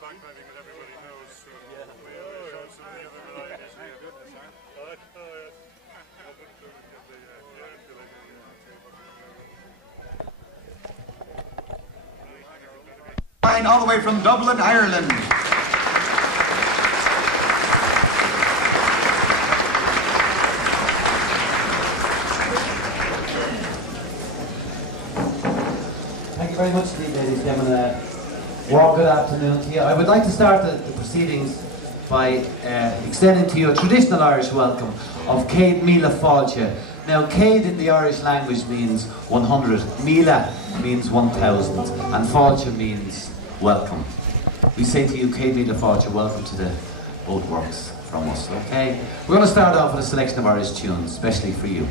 bagpiping that everybody knows, so we show some of the other varieties here. Goodness, huh? Oh, yes. All the way from Dublin, Ireland. Thank you very much indeed, ladies and gentlemen. Well, good afternoon to you. I would like to start the proceedings by extending to you a traditional Irish welcome of Céad Míle Fáilte. Now, Céad in the Irish language means 100, Míle means 1,000, and Fáilte means welcome. We say to you, Céad Míle Fáilte, welcome to the Old Works from us, okay? We're going to start off with a selection of Irish tunes, especially for you.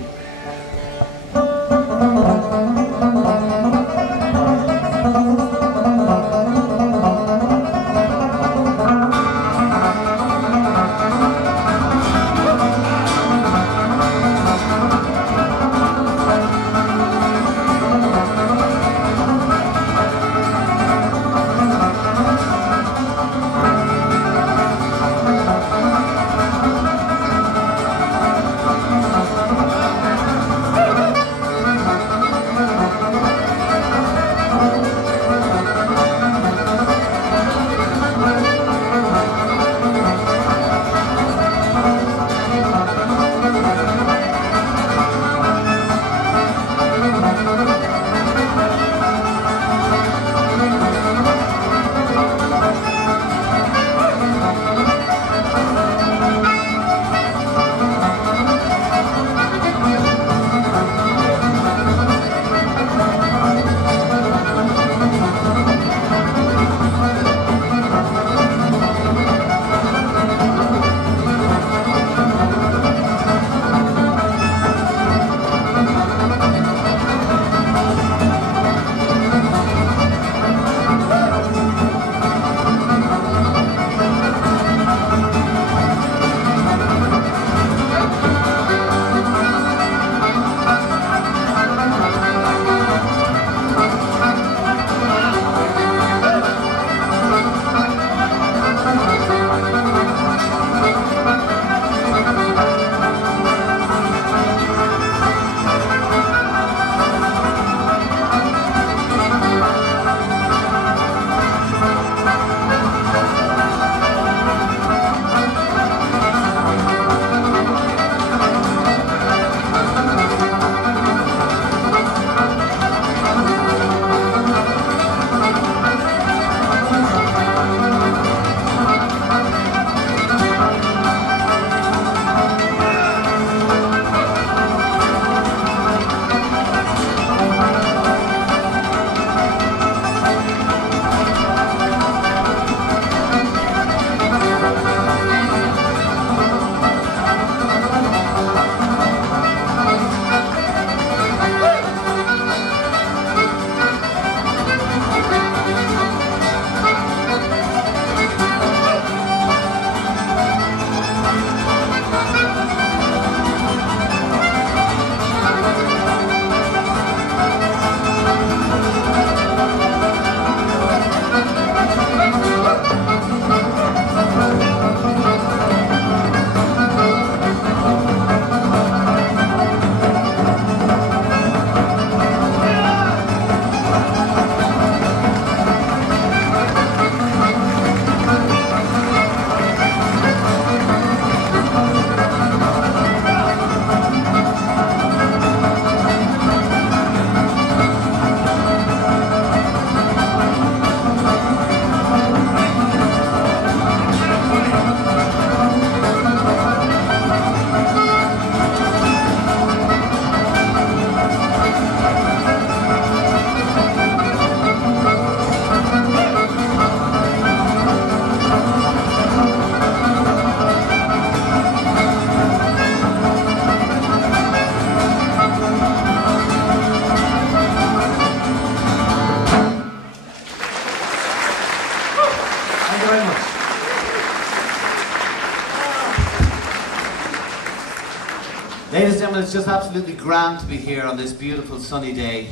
Ladies and gentlemen, it's just absolutely grand to be here on this beautiful sunny day.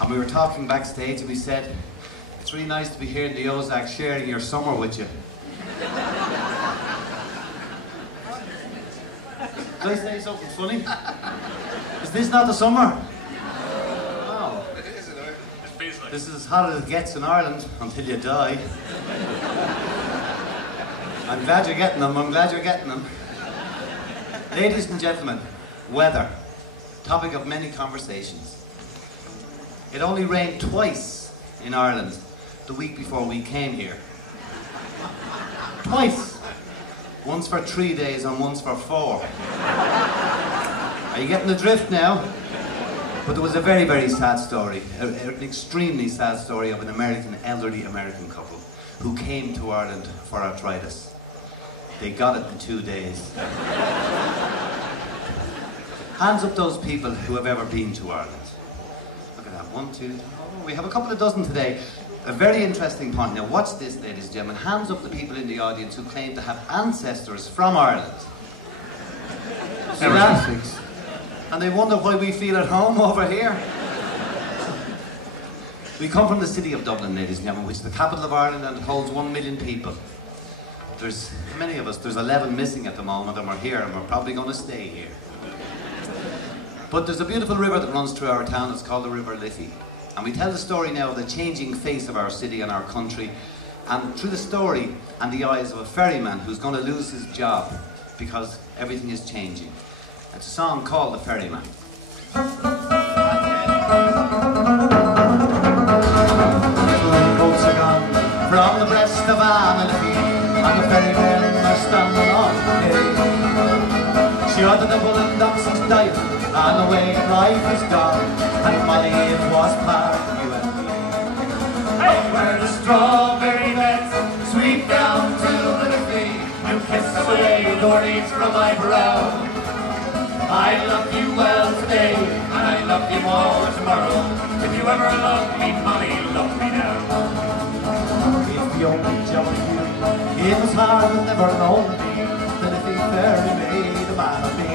And we were talking backstage and we said, It's really nice to be here in the Ozarks sharing your summer with you. Did I say something funny? Is this not the summer? Oh. This is as hot as it gets in Ireland until you die. I'm glad you're getting them, I'm glad you're getting them. Ladies and gentlemen, weather. Topic of many conversations. It only rained twice in Ireland the week before we came here. Twice. Once for 3 days and once for 4. Are you getting the drift now? But there was a very, very sad story, an extremely sad story of an elderly American couple who came to Ireland for arthritis. They got it in 2 days. Hands up those people who have ever been to Ireland. Look at that, 1, 2, 3, oh, we have a couple of dozen today. A very interesting point. Now watch this, ladies and gentlemen. Hands up the people in the audience who claim to have ancestors from Ireland. See that? And they wonder why we feel at home over here. We come from the city of Dublin, ladies and gentlemen, which is the capital of Ireland and it holds 1 million people. There's many of us, there's 11 missing at the moment and we're here and we're probably going to stay here. But there's a beautiful river that runs through our town, it's called the River Liffey. And we tell the story now of the changing face of our city and our country, and through the story and the eyes of a ferryman who's going to lose his job because everything is changing. It's a song called The Ferryman. Little boats are gone from the breast of Liffey, and the ferrymen are standing on the quay. She ordered the bull and ducks to dive, and the way of life is gone, and Molly it was part of you and me. Hey, where the strawberry beds sweep down to the Liffey, you kiss away the worries from my brow. I love you well today, and I love you more tomorrow. If you ever loved me, Molly, love me now. If you only jumped you, it was hard but never lonely. The Liffey ferry made a man of me.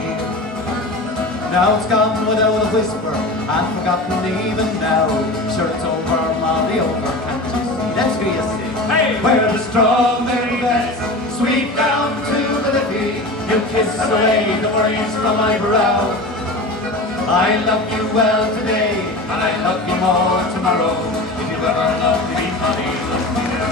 Now it's gone without a whisper, and forgotten even now. Sure it's over, Molly, over, can't you see? Let's hear you sing. Hey! Where the strawberry beds sweep down to the Liffey, you kiss away the worries from my brow. I love you well today, and I love you more tomorrow. If you ever loved me, Molly, love me now.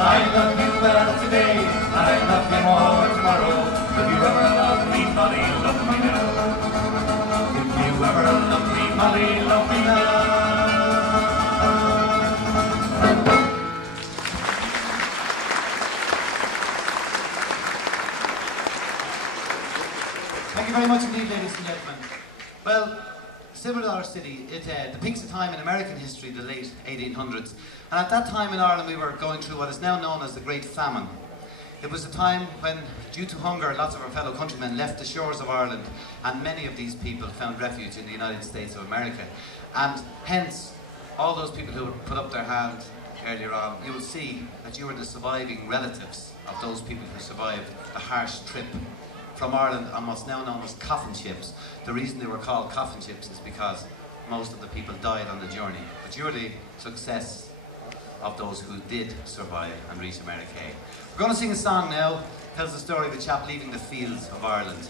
I love you well today, I love you more tomorrow. If you ever love me, Molly, love me now. If you ever love me, Molly, love me now. Thank you very much indeed, ladies and gentlemen. Well, Silver City, the peaks of time in American history, the late 1800s. And at that time in Ireland we were going through what is now known as the Great Famine. It was a time when, due to hunger, lots of our fellow countrymen left the shores of Ireland, and many of these people found refuge in the United States of America. And hence, all those people who put up their hand earlier on, you will see that you are the surviving relatives of those people who survived the harsh trip from Ireland on what's now known as coffin ships. The reason they were called coffin ships is because most of the people died on the journey. But you're the success of those who did survive and reach America. We're going to sing a song now. Tells the story of a chap leaving the fields of Ireland,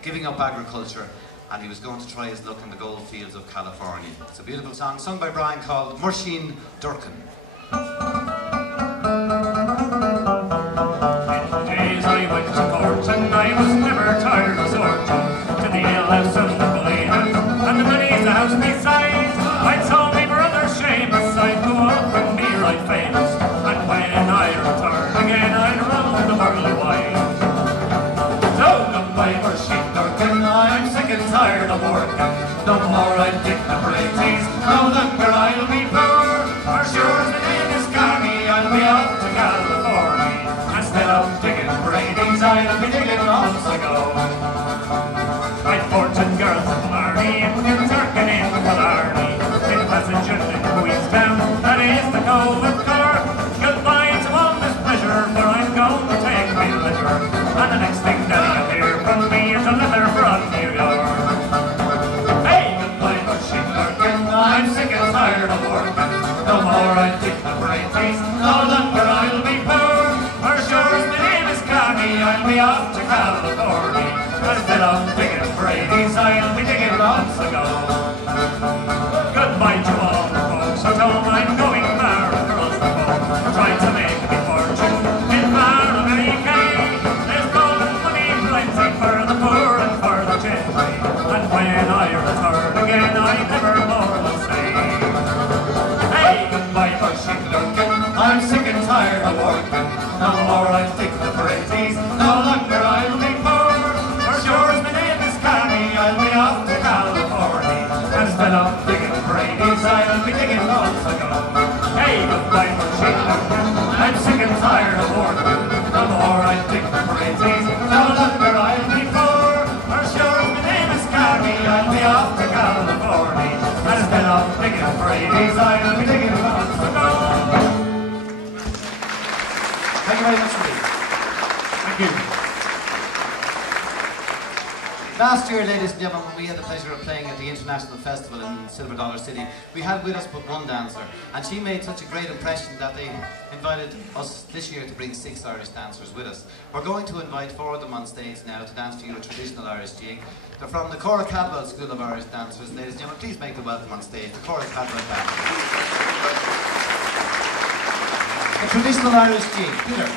giving up agriculture, and he was going to try his luck in the gold fields of California. It's a beautiful song sung by Bryan called Mushine Durken. Days I went to court and I was never tired of sorting to the alehouse and the playhouse and the money's the house besides. I told me brother Seamus I'd go up and be right famous, and when I return again I'd roam the world wide. So goodbye Mushine Durken, I'm sick and tired of working. No more I dig the praties, no longer I'll be poor. For sure as the name is Carney, I'll be off to California. Instead of digging Brady's, I'll be digging lots ago. I'd 14 girls in Blarney, in Turkin in Killarney, in Passagen in Queenstown, that is to go with Cora. Goodbye to all this pleasure, for I'm going to take me leisure. And the next thing that you'll hear from me is a letter from New York. Hey, goodbye Mushine Durken, I'm sick and tired of working. No more I dig the Brady's, no longer I'll be poor. For sure as my name is Carney, I'll be off to California. Instead of digging Brady's, I'll be digging lots ago. Goodbye to all the folks who told I'm going far across the pole, trying to make me fortune in far America. There's golden money plenty for the poor and for the gentry, and when I return again I never more will say. Hey, goodbye Mushine Durken, I'm sick and tired of working. No more I dig the Brady's, no longer I'll be poor. For sure as my name is Carney, I'll be off to California. Instead of digging Brady's, I'll be digging lots ago. Hey, goodbye Mushine Durken, I'm sick and tired of working. No more I dig the Brady's, no longer I'll be poor. For sure as my name is Carney, I'll be off to California. Instead of digging Brady's, I'll be digging lots ago. Thank you very much indeed. Thank you. Last year, ladies and gentlemen, when we had the pleasure of playing at the International Festival in Silver City, we had with us but one dancer, and she made such a great impression that they invited us this year to bring 6 Irish dancers with us. We're going to invite 4 of them on stage now to dance to you a traditional Irish jig. They're from the Cora Cavbel School of Irish Dancers. Ladies and gentlemen, please make them welcome on stage, the Cora Cavbel Band. The traditional Irish jig. Peter.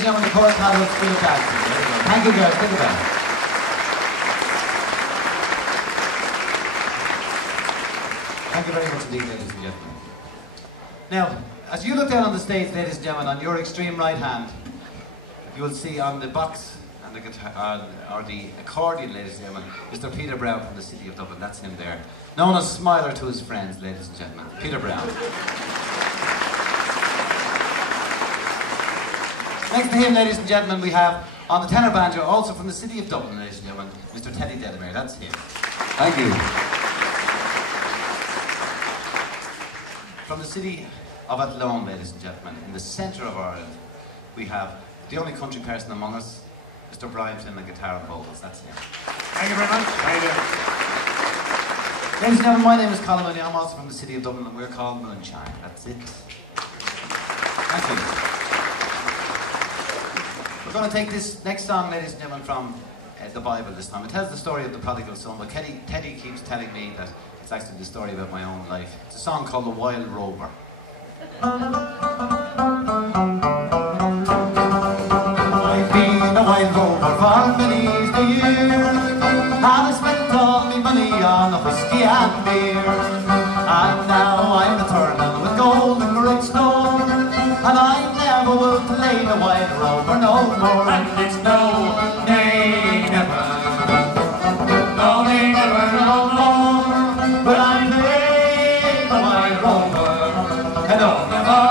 and gentlemen, the Cora Cavbel Fiddle Dolce. Thank you, guys. Think about it. Thank you very much indeed, ladies and gentlemen. Now, as you look down on the stage, ladies and gentlemen, on your extreme right hand, you will see on the box and the guitar, or the accordion, ladies and gentlemen, Mr. Peter Brown from the city of Dublin. That's him there. Known as Smiler to his friends, ladies and gentlemen. Peter Brown. Next to him, ladies and gentlemen, we have on the tenor banjo, also from the city of Dublin, ladies and gentlemen, Mr. Teddy Dedimer. That's him. Thank you. From the city of Atloan, ladies and gentlemen, in the centre of Ireland, we have the only country person among us, Mr. Bryan playing the guitar and vocals. That's him. Thank you very much. How you doing? Ladies and gentlemen, my name is Colin and I'm also from the city of Dublin and we're called Moonshine. That's it. Thank you. We're going to take this next song, ladies and gentlemen, from the Bible this time. It tells the story of the prodigal son, but Teddy keeps telling me that it's actually the story about my own life. It's a song called The Wild Rover. I've been a wild rover for many years, and I spent all my money on whiskey and beer. And now I'm returning with gold and great stone, and I never will play the wild rover no more. And it's no, nay, never, no, nay, never, no more. But I play the wild rover, and oh, never,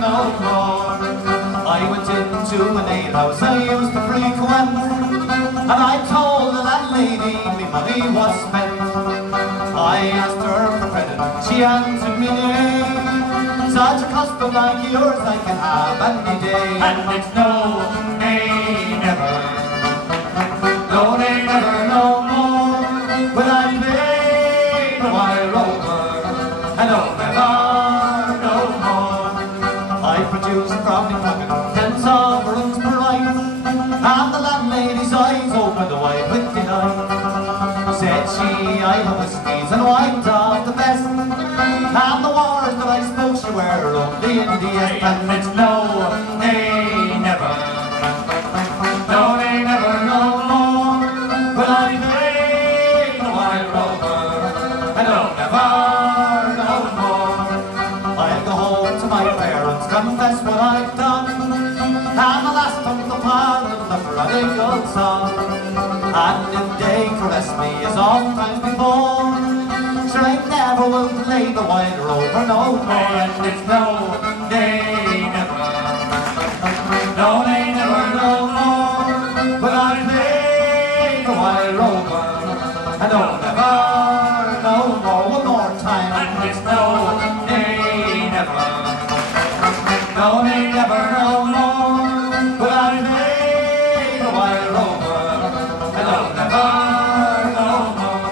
no more. I went into an alehouse I used to frequent, and I told the landlady my money was spent. I asked her for credit, she answered me nay. Such a custom like yours I can have any day. And it's no, nay, never, no, nay, never, no more. When I play the wild rover, and oh, never, no more. I produced from my pocket 10 sovereigns per night, and the landlady's eyes opened wide with delight. Said she, I have whiskies and wines of the best, and the wars that I spoke she were only in the East. And it's no, nay, never, no, nay, never, no more. When I play the wild rover, and oh, never, no more. I'll go home to my parents, confess what I've done, and the last of the pardon the prodigal son. And if they caress me as oft times before, sure I never will play the wild rover no more. And it's no, nay, never, no, nay, never, no more. But I play the wild rover, and oh, never, no more. One more time. And it's no, nay, never, no, nay, never, no more. But I play the wild rover, and oh, never, no more.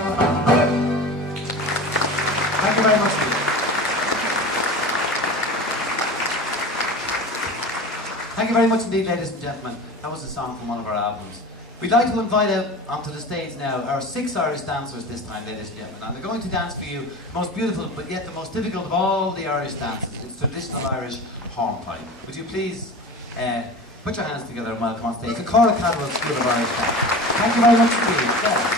Thank you very much. Thank you very much indeed, ladies and gentlemen. That was a song from one of our albums. We'd like to invite out onto the stage now our 6 Irish dancers this time, ladies and gentlemen. And they're going to dance for you the most beautiful, but yet the most difficult of all the Irish dances. It's traditional Irish hornpipe. Would you please put your hands together and welcome on stage the Cora Cavbel School of Irish Dance. Thank you very much indeed. Yeah.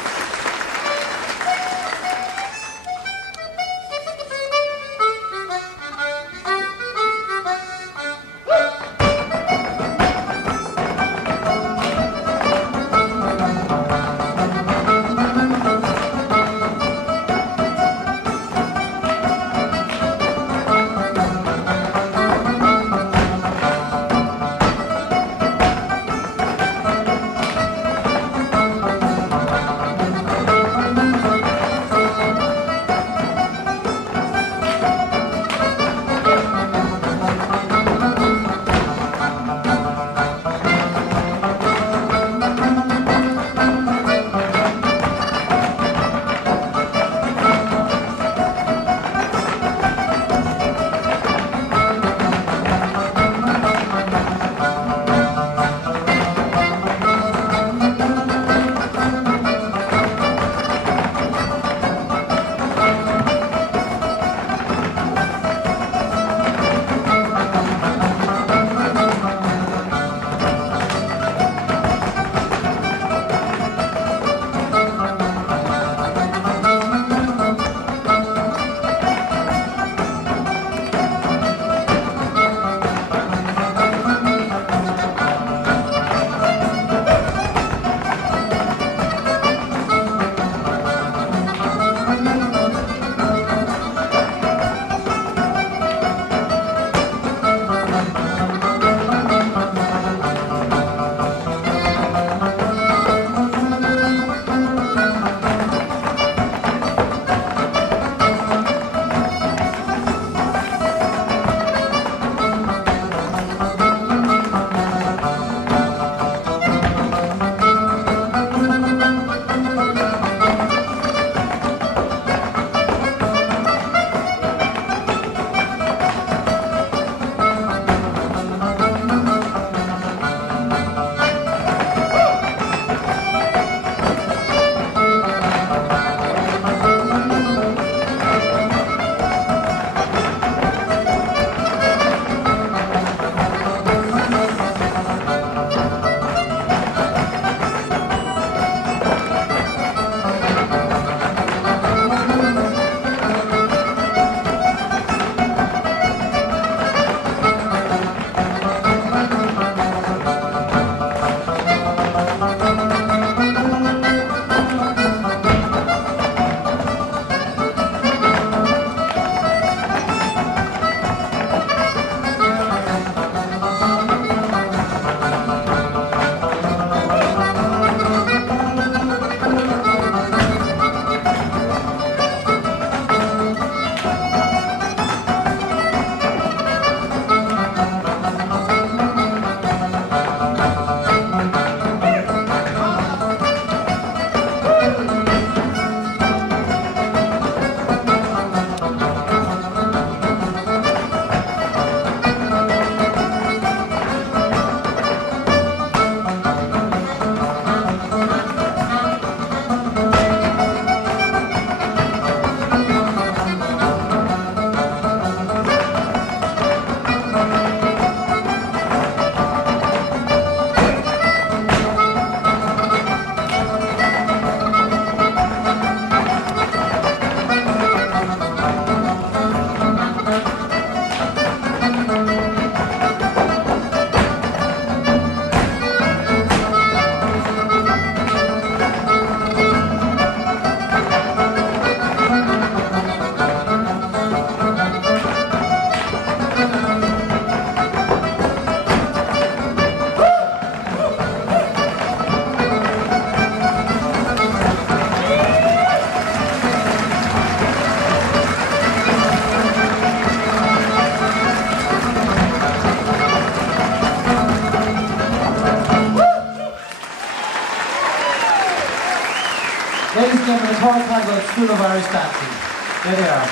Ladies and gentlemen, the Cora and School of Irish Dancing. There they are.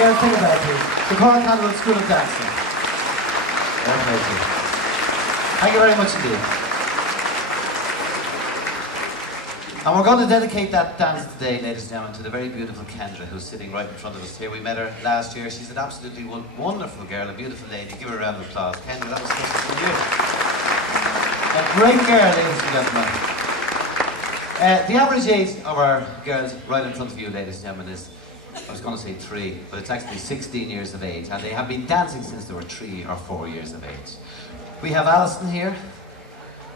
Girls, take it back, please. The Cora and School of Dancing. Thank you very much indeed. And we're going to dedicate that dance today, ladies and gentlemen, to the very beautiful Kendra, who's sitting right in front of us here. We met her last year. She's an absolutely wonderful girl, a beautiful lady. Give her a round of applause. Kendra, that was special for you. A great girl, ladies and gentlemen. The average age of our girls right in front of you, ladies and gentlemen, is, I was going to say 3, but it's actually 16 years of age, and they have been dancing since they were 3 or 4 years of age. We have Allison here,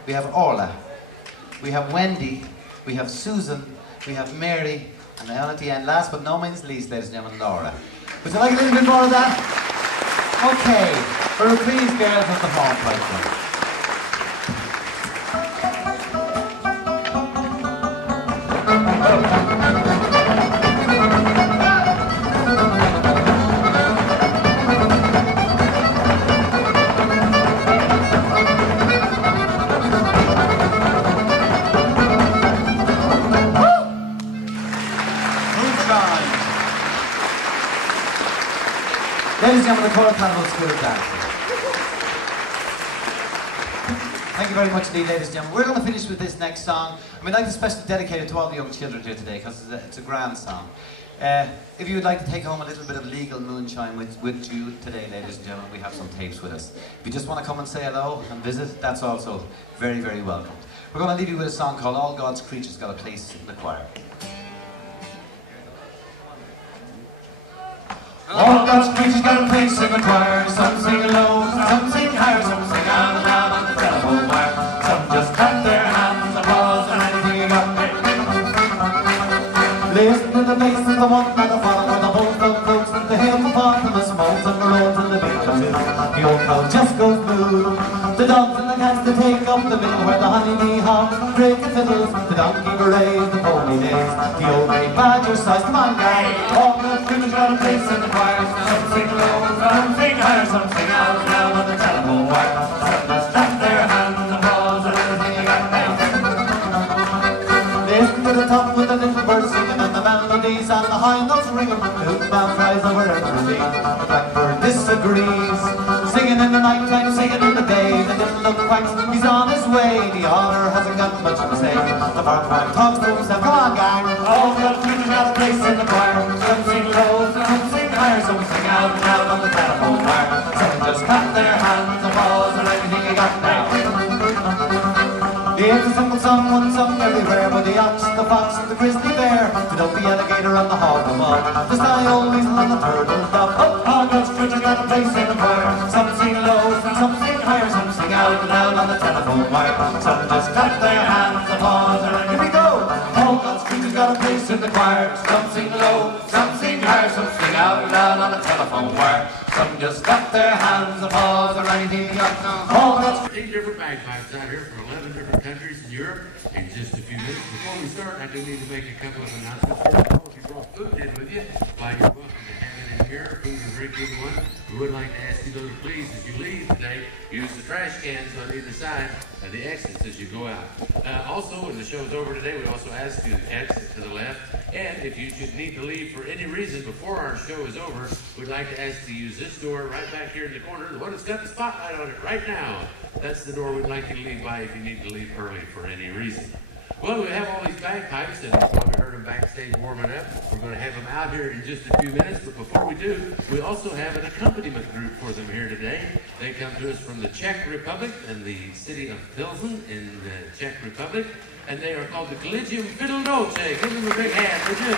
we have Orla, we have Wendy, we have Susan, we have Mary, and now at the end, last but no means least, ladies and gentlemen, Nora. Would you like a little bit more of that? Okay, for a please, girls of the hornpipe. Ladies and gentlemen, the Cora and School of Dancing. Thank you very much indeed, ladies and gentlemen. We're going to finish with this next song. I mean, I'd like to especially dedicate it to all the young children here today, because it's a grand song. If you would like to take home a little bit of legal moonshine with you today, ladies and gentlemen, we have some tapes with us. If you just want to come and say hello and visit, that's also very, very welcome. We're going to leave you with a song called All God's Creatures Got a Place in the Choir. All God's creatures got a place in the choir. Some sing low, some sing higher, some sing out and loud on the telephone wire. Some just clap their hands, applause, and anything you got there. Listen to the bass and the one and the bottom, where the whole club floats with the hippopotamus, moans and rolls and the big comes. The old crowd just goes blue. The dogs and the cats they take up the middle, where the honeybee hops, cricket fiddles, the donkey berates, the pony neighs, the old maid badger sighs. Come on, guys, all the creatures got a place in the choir. Some sing low, some sing higher, some sing out and loud on the telephone wire. Some just clap their hands, applause, and everything you got now. Listen to the top with the little birds singing, and the melodies and the high notes ringing. The hoopman flies over everything. The blackbird disagrees, singing in the night time, singing in the day. The little look quacks, he's on his way. The otter hasn't got much to say. The barkman talks to himself. Come on, gang, all the creatures got a place in the choir. Some sing low, some sing higher, some sing out and loud on the telephone wire. Some just clap their hands, applause, and everything you got now. It's a simple song, one sung everywhere, by the ox, the fox, and the grizzly bear, the dopey alligator and the hog-a-mog, the stye-old weasel and the turtle dove. Oh, all God's creatures got a place in the choir. Some sing low, some sing higher, some sing out and loud on the telephone wire. Some just clap their hands, applause, and here we go. All God's creatures got a place in the choir. Some sing low, some sing higher, some sing out and loud on the telephone wire. Some just clap their hands, applause, or anything you got now. All God's 8 different bagpipes out here from 11 different countries in Europe in just a few minutes. Before we start, I do need to make a couple of announcements. First of all, if you brought food in with you, why, you're welcome to have it in here, food and drink in one. We would like to ask you though to please, as you leave today, use the trash cans on either side of the exits as you go out. Also, when the show is over today, we also ask you to exit to the left. And if you should need to leave for any reason before our show is over, we'd like to ask you to use this door right back here in the corner, the one that's got the spotlight on it right now. That's the door we'd like you to leave by if you need to leave early for any reason. Well, we have all these bagpipes, and while we heard them backstage warming up, we're going to have them out here in just a few minutes. But before we do, we also have an accompaniment group for them here today. They come to us from the Czech Republic and the city of Pilsen in the Czech Republic, and they are called the Collegium Fiddle Dolce. Give them a big hand, would you?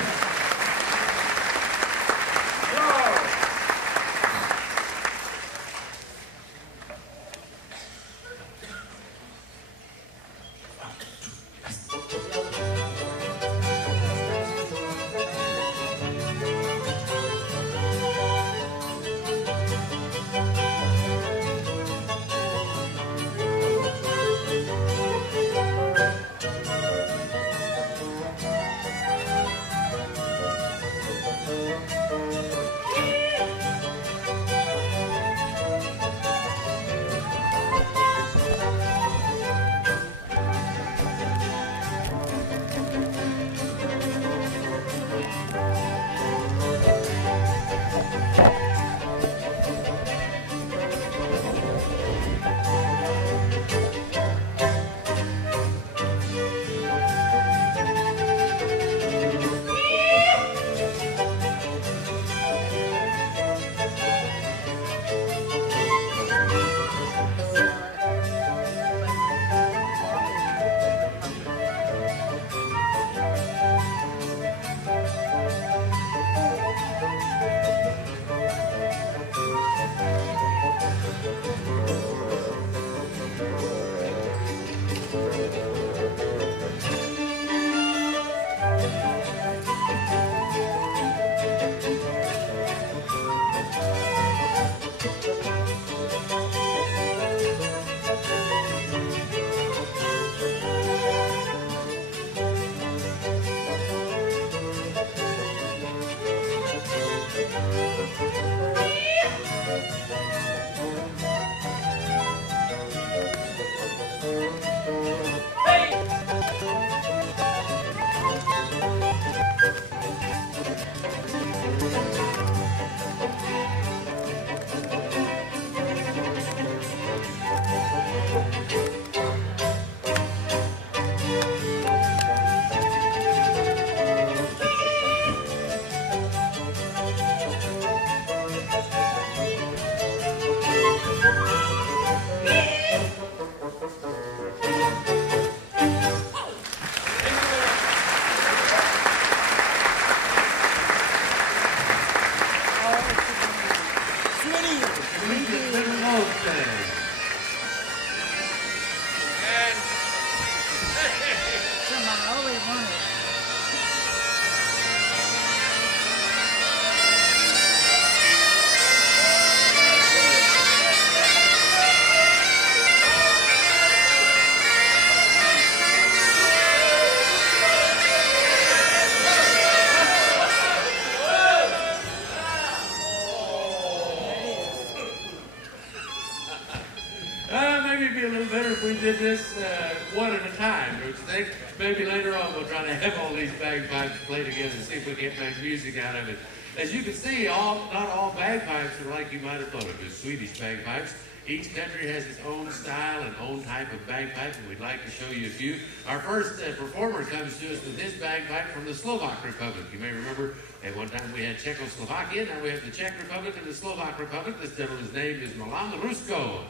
this one at a time, don't you think? Maybe later on we'll try to have all these bagpipes play together and see if we can't make music out of it. As you can see, not all bagpipes are like you might have thought of as Swedish bagpipes. Each country has its own style and own type of bagpipe, and we'd like to show you a few. Our first performer comes to us with his bagpipe from the Slovak Republic. You may remember at one time we had Czechoslovakian, now we have the Czech Republic and the Slovak Republic. This gentleman's name is Melan Arusko,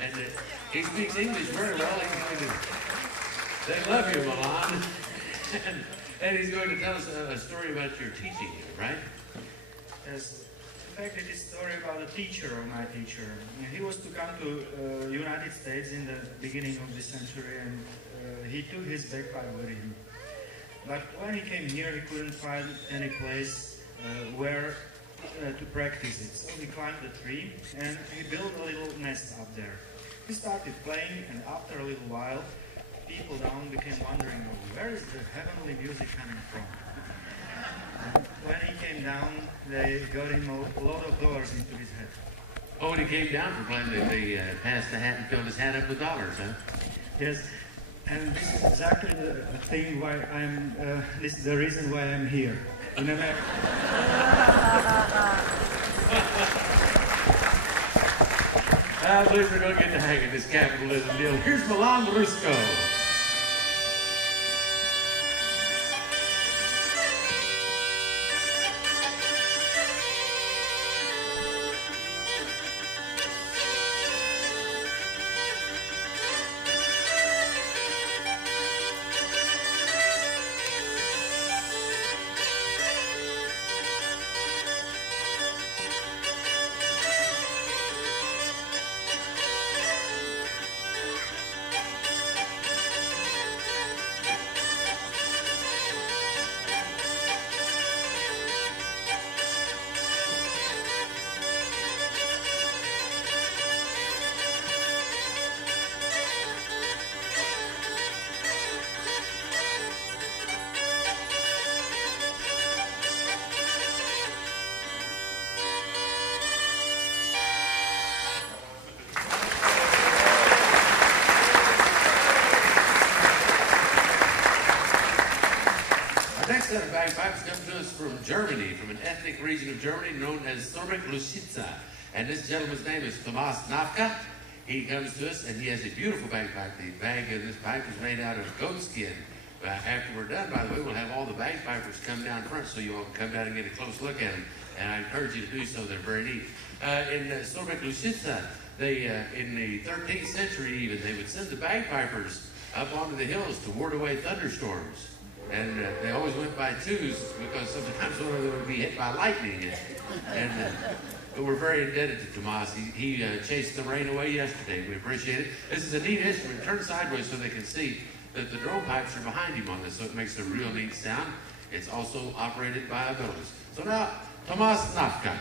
and he speaks English very well. They love you, Melan. and he's going to tell us a story about your teaching here, right? Yes. In fact, it is a story about a teacher of my teacher. He was to come to United States in the beginning of the century, and he took his bagpipe with him. But when he came here, he couldn't find any place where to practice it. So he climbed a tree, and he built a little nest up there. He started playing, and after a little while, people down became wondering, where is the heavenly music coming from? When he came down, they got him a lot of dollars into his head. Oh, when he came down for playing, they passed the hat and filled his hat up with dollars, huh? Yes, and this is exactly the thing why this is the reason why I'm here in America. I believe we're going to get the hang of this capitalism deal. Here's Melan Arusko. Set of bagpipes come to us from Germany, from an ethnic region of Germany known as Lucitza. And this gentleman's name is Tomas Natka. He comes to us and he has a beautiful bagpipe. The bag of this pipe is made out of goat skin. After we're done, by the way, we'll have all the bagpipers come down front so you all can come down and get a close look at them. And I encourage you to do so. They're very neat. In Lucitza, they, in the 13th century even, they would send the bagpipers up onto the hills to ward away thunderstorms. And they always went by twos because sometimes one of them would be hit by lightning. But we're very indebted to Tomas. He chased the rain away yesterday. We appreciate it. This is a neat instrument. Turn sideways so they can see that the drone pipes are behind him on this, so it makes a real neat sound. It's also operated by a bellows. So now, Tomas Natka.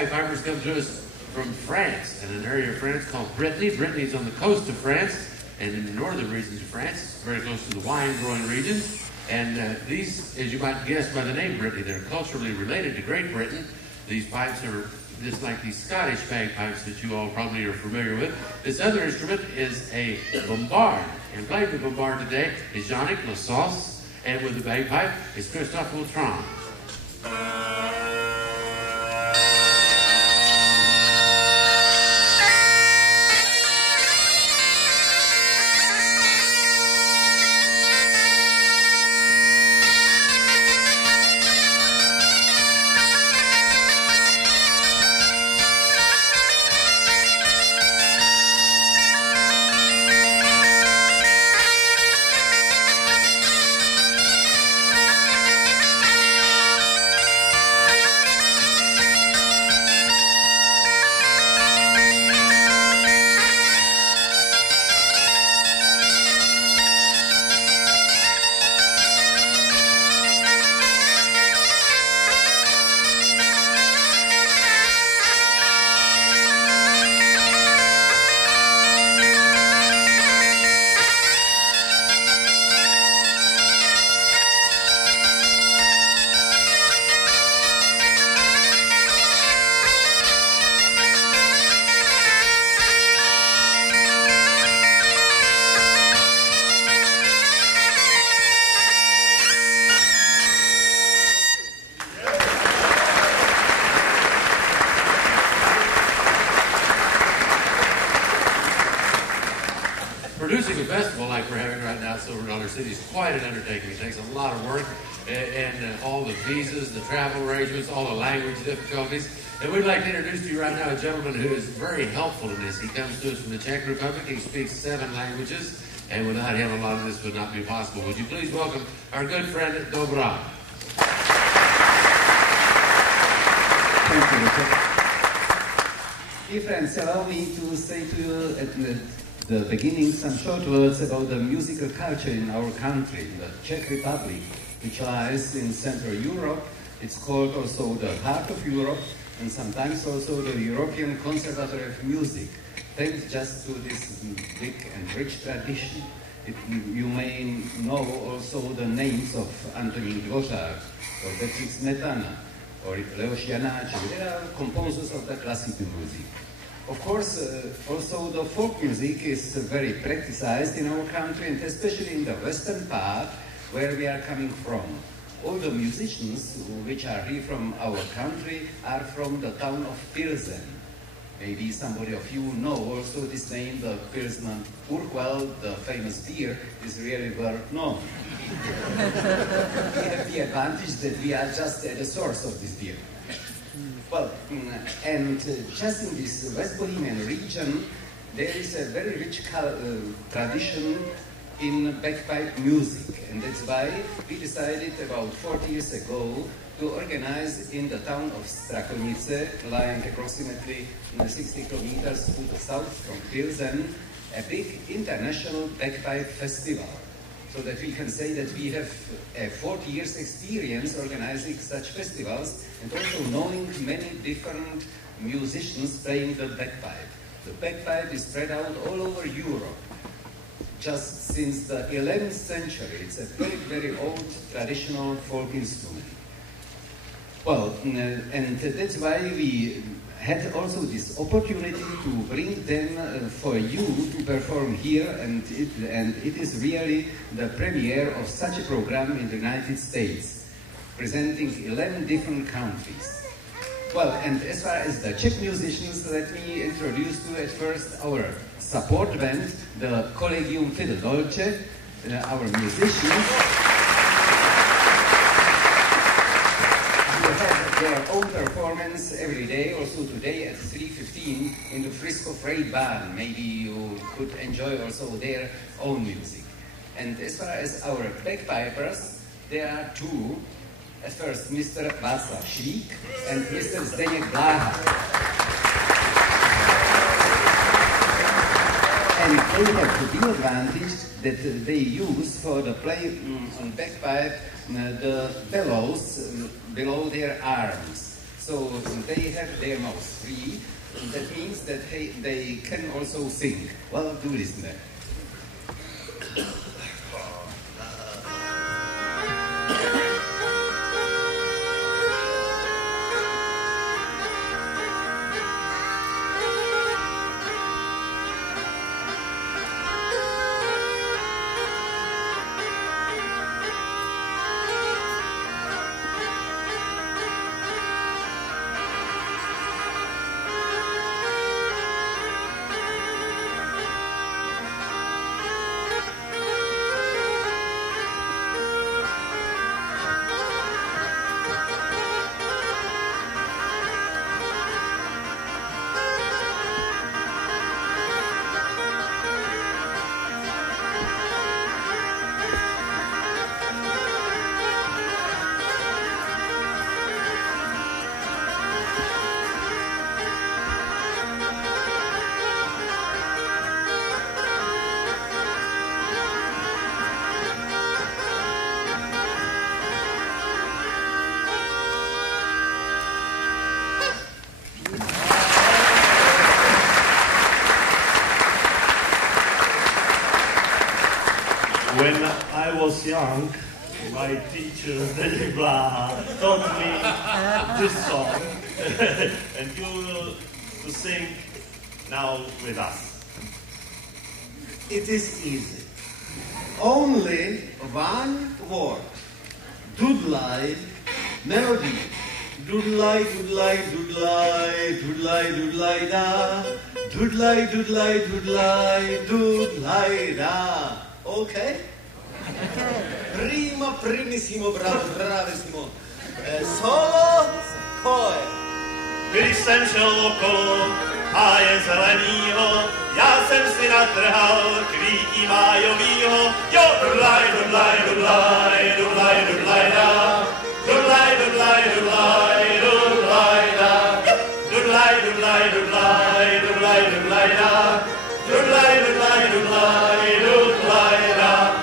bagpipers come to us from France, and an area of France called Brittany. Brittany is on the coast of France, and in the northern regions of France, very close to the wine-growing regions. And these, as you might guess by the name Brittany, they're culturally related to Great Britain. These pipes are just like these Scottish bagpipes that you all probably are familiar with. This other instrument is a bombard, and playing the bombard today is Yannick Lasauce, and with the bagpipe is Christophe Lautran. Producing a festival like we're having right now at Silver Dollar City is quite an undertaking. It takes a lot of work, and all the visas, the travel arrangements, all the language difficulties. And we'd like to introduce to you right now a gentleman who is very helpful in this. He comes to us from the Czech Republic. He speaks 7 languages, and without him, a lot of this would not be possible. Would you please welcome our good friend, Dobra. Thank you. Dear friends, allow me to say to you at the beginning some short words about the musical culture in our country, the Czech Republic, which lies in Central Europe. It's called also the heart of Europe, and sometimes also the European Conservatory of Music. Thanks just to this big and rich tradition, you may know also the names of Antonín Dvořák, or Bedřich Smetana, or Leoš Janáček. They are composers of the classical music. Of course, also the folk music is very practiced in our country, and especially in the western part, where we are coming from. All the musicians which are here from our country are from the town of Pilsen. Maybe somebody of you know also this name, the Pilsner Urquell, the famous beer, is really well known. We have the advantage that we are just at the source of this beer. Well, and just in this West Bohemian region, there is a very rich tradition in bagpipe music, and that's why we decided about 40 years ago to organize in the town of Strakonice, lying approximately 60 kilometers to the south from Pilsen, a big international bagpipe festival. So that we can say that we have a 40 years experience organizing such festivals and also knowing many different musicians playing the bagpipe. The bagpipe is spread out all over Europe. Just since the 11th century, it's a very, very old traditional folk instrument. Well, and that's why we had also this opportunity to bring them for you to perform here, and it is really the premiere of such a program in the United States, presenting 11 different countries. Well, and as far as the Czech musicians, let me introduce to you at first our support band, the Collegium Fiddle Dolce, our musicians. They have their own performance every day, also today at 3:15 in the Frisco Freight Barn. Maybe you could enjoy also their own music. And as far as our bagpipers, there are 2. At first, Mr. Václav Šík and Mr. Zdeněk Bláha. And they have the big advantage that they use for the play on bagpipe the bellows below their arms. so they have their mouth free. That means that they can also sing. Well, do listen there. When I was young, my teacher Dedimer taught me this song, and you will to sing now with us. It is easy. Only one word. Doodlai melody. Doodlai, doodlai, doodlai, doodlai, doodlai da. Doodlai, doodlai, doodlai, doodlai da. Okay? Prima, primissimo, bravo, bravissimo. Solo, poi. Když jsem šel okolo háje zelenýho, já jsem si natrhal kvítí májovýho. Jo, dudlaj, dudlaj, dudlaj, dudlaj, dudlaj da. Dudlaj, dudlaj, dudlaj, dudlaj da. Dudlaj, dudlaj, dudlaj, dudlaj, dudlaj da. Dudlaj, dudlaj, dudlaj, dudlaj da.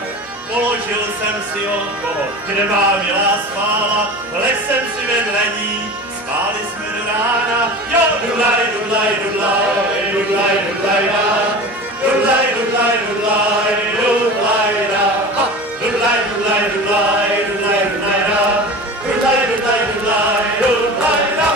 Položil jsem si oko, kde má milá spála, lež jsem si vedle ní, spáli jsme do rána. Jo, dudlaj, dudlaj, dudlaj, dudlaj, dudlaj da. Dudlaj, dudlaj, dudlaj, dudlaj da. Dudlaj, dudlaj, dudlaj, dudlaj, dudlaj da. Dudlaj, dudlaj, dudlaj, dudlaj da.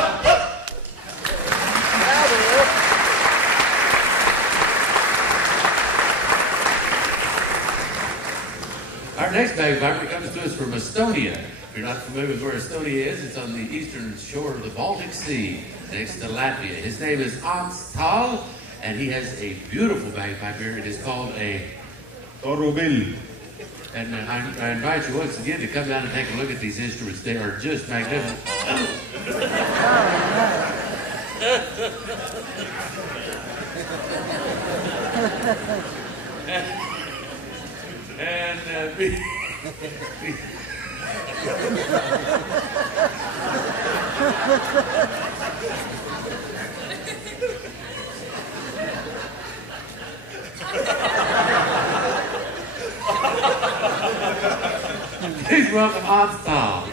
Our next bagpiper comes to us from Estonia. If you're not familiar with where Estonia is, it's on the eastern shore of the Baltic Sea, next to Latvia. His name is Ants Tal, and he has a beautiful bagpipe here. It is called a Torubil. And I invite you once again to come down and take a look at these instruments. They are just magnificent. And please welcome Onstal.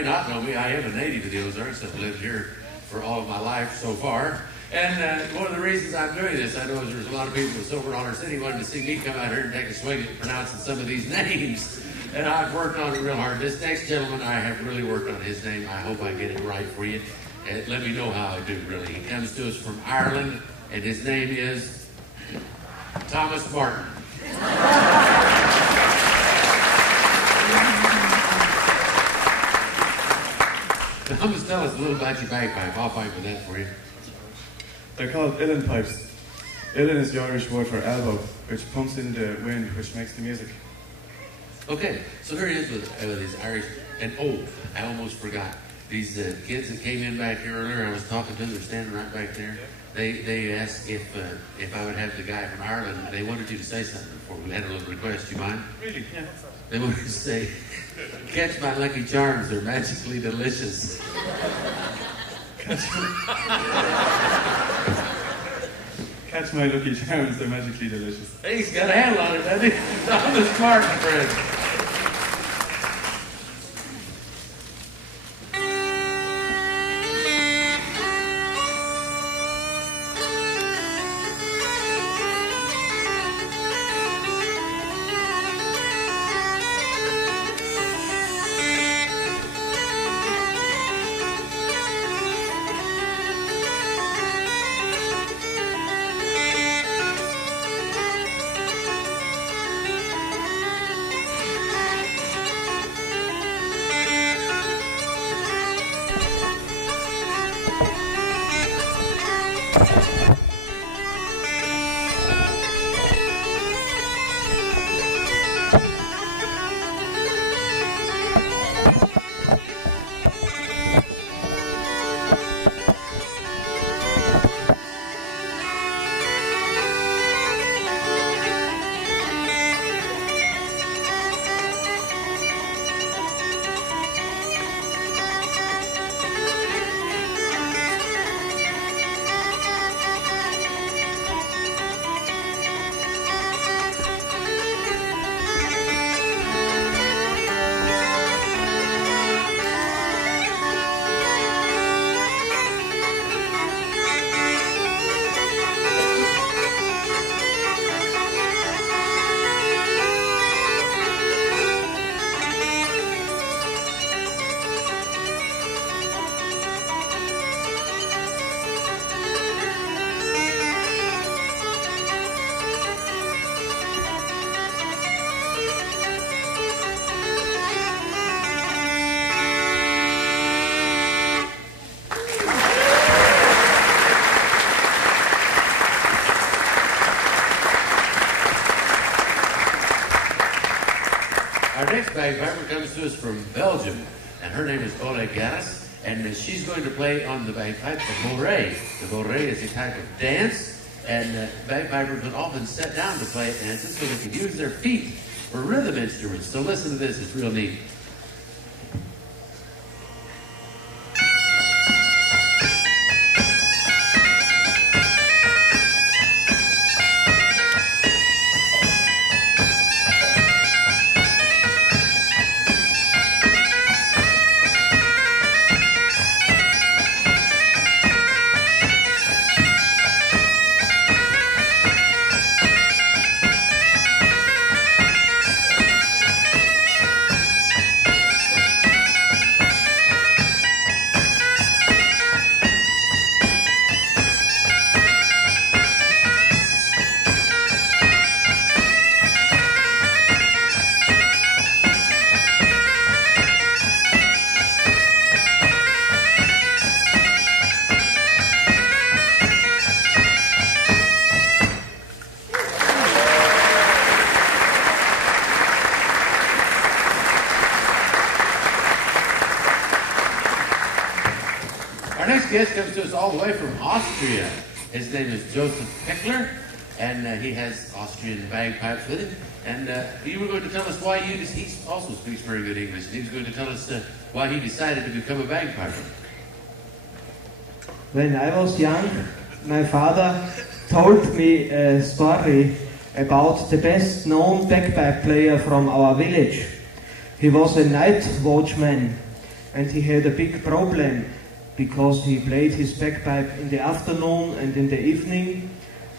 may not know me, I am a native of the Ozarks. I've lived here for all of my life so far. And one of the reasons I'm doing this, I know there's a lot of people in Silver Dollar City wanting to see me come out here and take a swing at pronouncing some of these names. And I've worked on it real hard. This next gentleman, I have really worked on his name. I hope I get it right for you. Let me know how I do, really. He comes to us from Ireland, and his name is Tomas Martin. Thomas, tell us a little about your bagpipe. I'll pipe with that for you. They're called uilleann pipes. Uilleann is the Irish word for elbow, which pumps in the wind, which makes the music. Okay, so here he is with these Irish, and oh, I almost forgot. These kids that came in back here earlier, I was talking to them, they're standing right back there. They asked if I would have the guy from Ireland, they wanted you to say something before we had a little request. You mind? Really? Yeah. They wanted to say, catch my lucky charms, they're magically delicious. Catch my lucky charms, they're magically delicious. He's got a handle on it, doesn't he? I'm the smart friend. Bagpiper comes to us from Belgium, and her name is Ola Gass, and she's going to play on the bagpipe, the bourrée. The bourrée is a type of dance, and bagpipers would often sit down to play at dances so they could use their feet for rhythm instruments. So listen to this, it's real neat. Guest comes to us all the way from Austria. His name is Joseph Pickler, and he has Austrian bagpipes with him. And you were going to tell us why he also speaks very good English, and he was going to tell us why he decided to become a bagpiper. When I was young, my father told me a story about the best known bagpipe player from our village. He was a night watchman. and he had a big problem because he played his bagpipe in the afternoon and in the evening,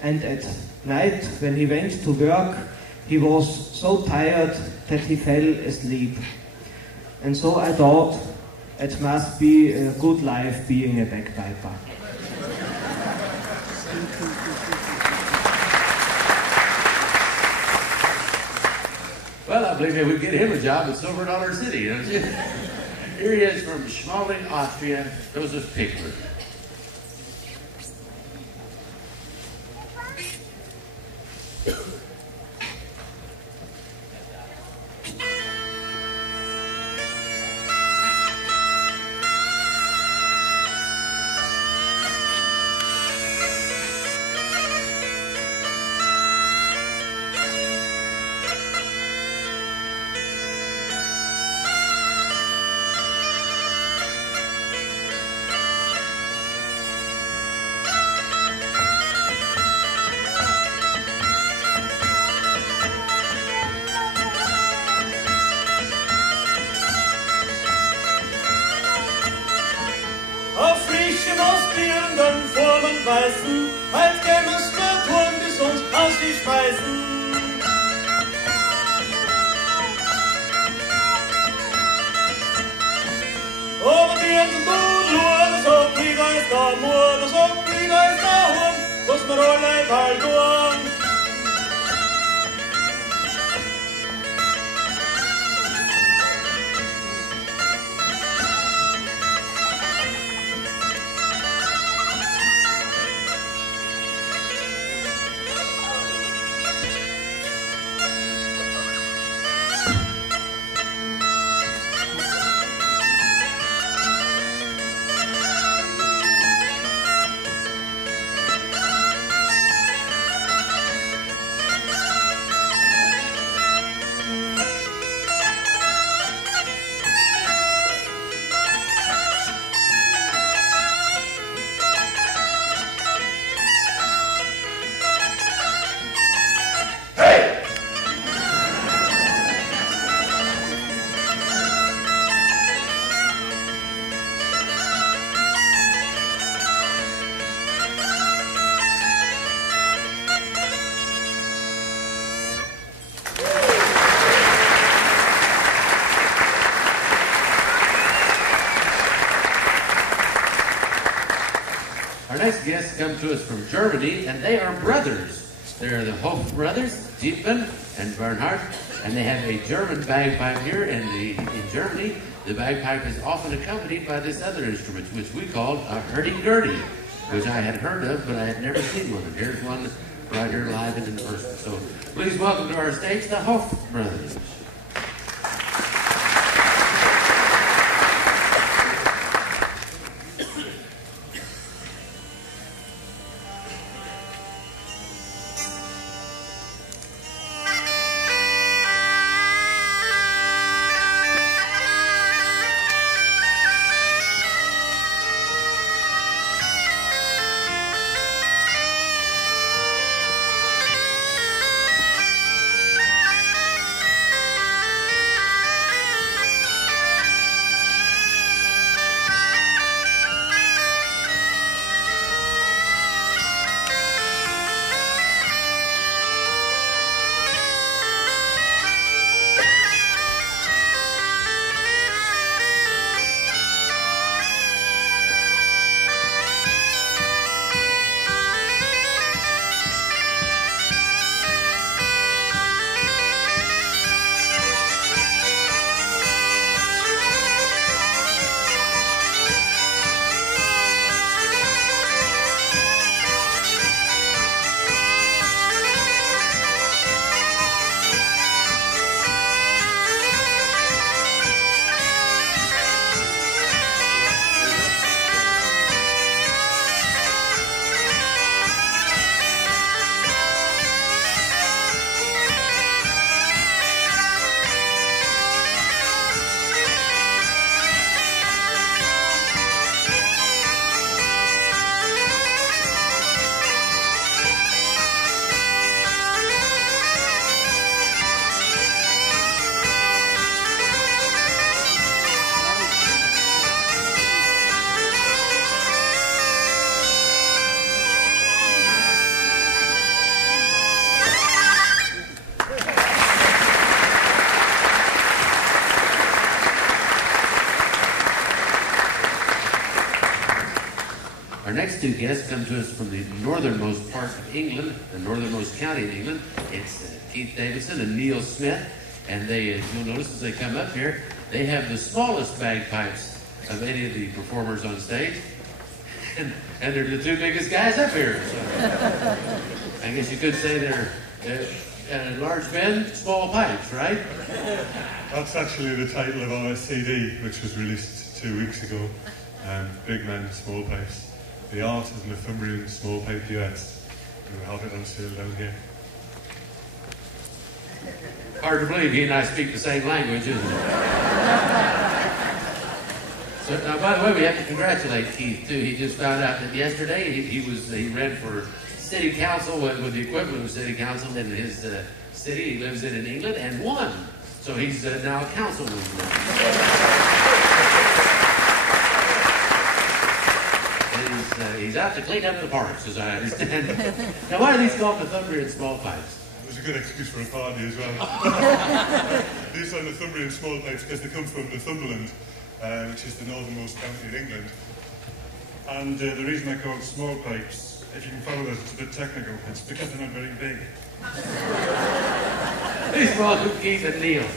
and at night when he went to work he was so tired that he fell asleep. And so I thought it must be a good life being a bagpiper. Well, I believe we'd get him a job at Silver Dollar City, don't you? Here he is from Schmaling, Austria, Joseph Pickler. Als käme es der Turm bis uns aus die Speisen. Over the end of the Lord, so big as the moor, so big as the home, was my roll like Aldoan. Guests come to us from Germany, and they are brothers. They're the Hof brothers, Dietman and Bernhard, and they have a German bagpipe here, and in Germany, the bagpipe is often accompanied by this other instrument, which we call a hurdy-gurdy, which I had heard of, but I had never seen one. And here's one right here live and in person. So please welcome to our stage the Hof brothers. Our next two guests come to us from the northernmost part of England, the northernmost county in England. It's Keith Davidson and Neil Smith. And they, you'll notice as they come up here, they have the smallest bagpipes of any of the performers on stage. And they're the two biggest guys up here. So I guess you could say they're large men, small pipes, right? That's actually the title of our CD, which was released 2 weeks ago. Big Men, Small Pipes. The art of Northumbrian small pipe duets. And we have it on sale down here. Hard to believe he and I speak the same language, isn't it? So, now, by the way, we have to congratulate Keith, too. He just found out that yesterday he ran for city council with the equivalent of city council in his city he lives in England and won. So he's now a councilman. And he's out to clean up the parks, as I understand. Now, why are these called Northumbrian small pipes? It was a good excuse for a party as well. These are Northumbrian small pipes because they come from Northumberland, which is the northernmost county in England. And the reason I call it small pipes, if you can follow this, it's a bit technical. It's because they're not very big. These are all Keith and Neil.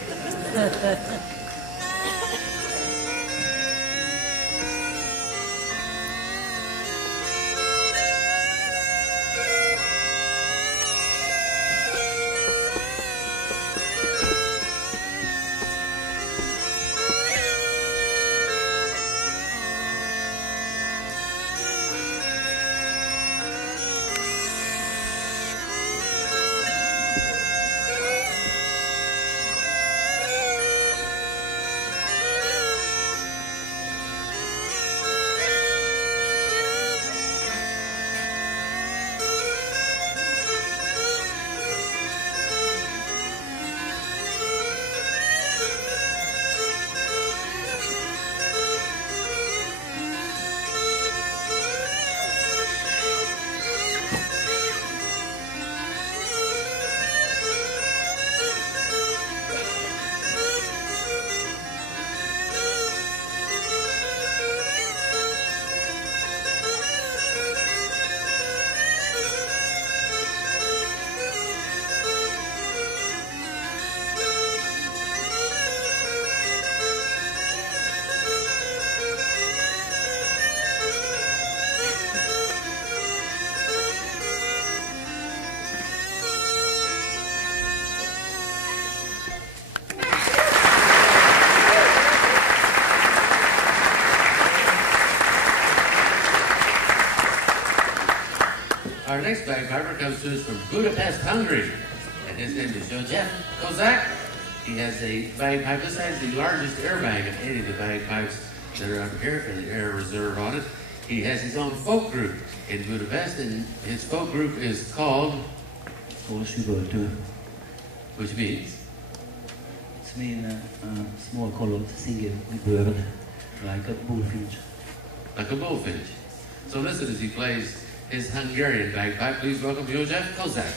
Our next bagpiper comes to us from Budapest, Hungary, and his name is Joseph Kozak. He has a bagpipe. This has the largest air bag of any of the bagpipes that are up here, and the air reserve on it. He has his own folk group in Budapest, and his folk group is called which means? It's mean a small colored singing bird, like a bullfinch. Like a bullfinch. So listen as he plays his Hungarian bagpipe. Please welcome Joseph Kozak.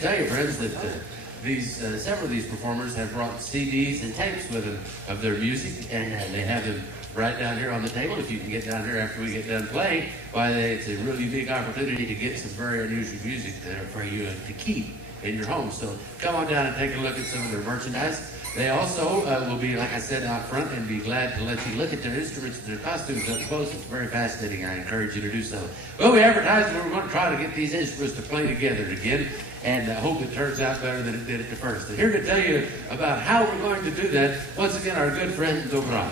to tell you, friends, that several of these performers have brought CDs and tapes with them of their music, and they have them right down here on the table. If you can get down here after we get done playing, it's a really unique opportunity to get some very unusual music there for you to keep in your home. So come on down and take a look at some of their merchandise. They also will be, like I said, out front and be glad to let you look at their instruments and their costumes up close. It's very fascinating. I encourage you to do so. Well, we advertised we were going to try to get these instruments to play together again, and I hope it turns out better than it did at the first. And here to tell you about how we're going to do that, once again, our good friend Dobra.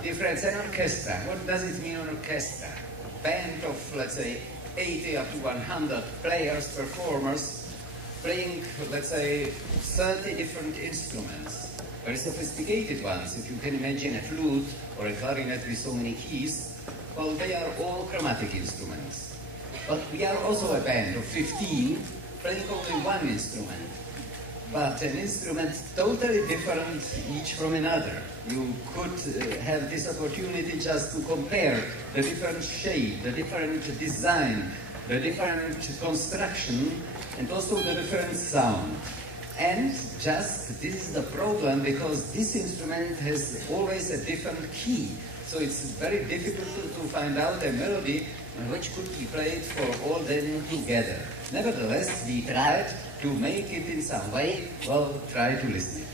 Dear friends, an orchestra. What does it mean, an orchestra? Band of, let's say, 80 up to 100 players, performers, playing, let's say, 30 different instruments. Very sophisticated ones. If you can imagine a flute or a clarinet with so many keys, well, they are all chromatic instruments. But we are also a band of 15 playing only one instrument. But an instrument totally different each from another. You could have this opportunity just to compare the different shape, the different design, the different construction, and also the different sound. And just, this is the problem, because this instrument has always a different key. So it's very difficult to find out a melody which could be played for all them together. Nevertheless, we tried to make it in some way. Well, try to listen.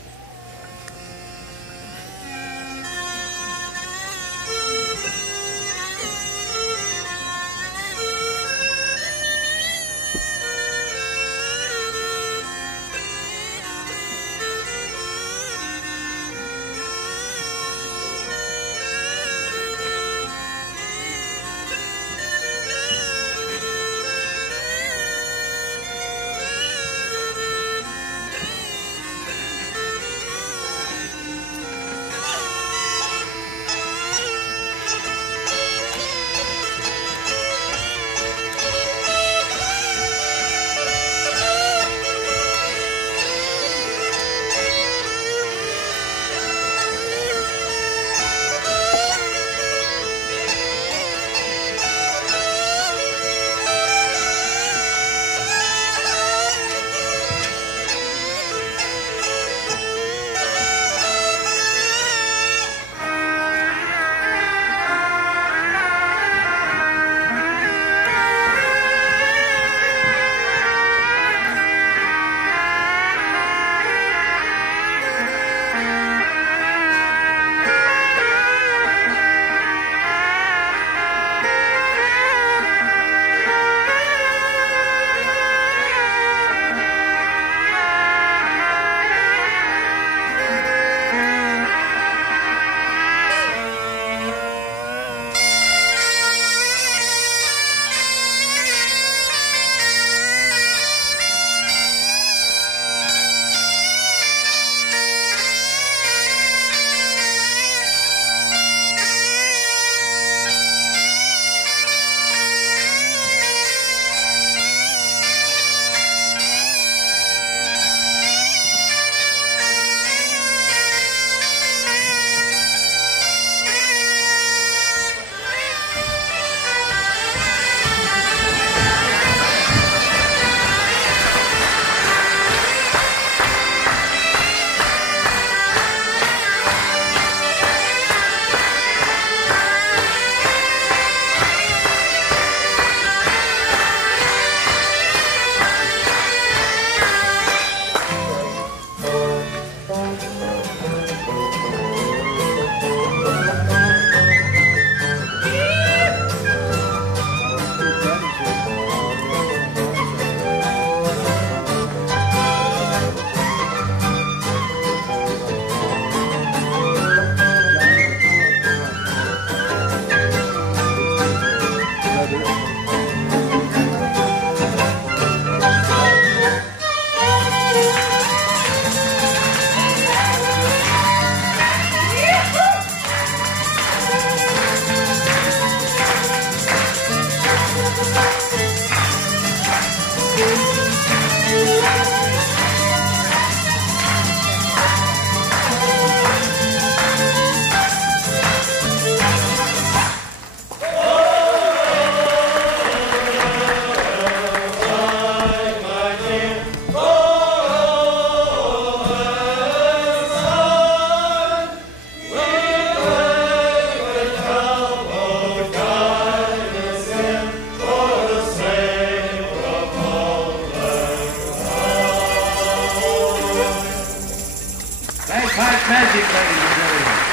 music, ladies and gentlemen.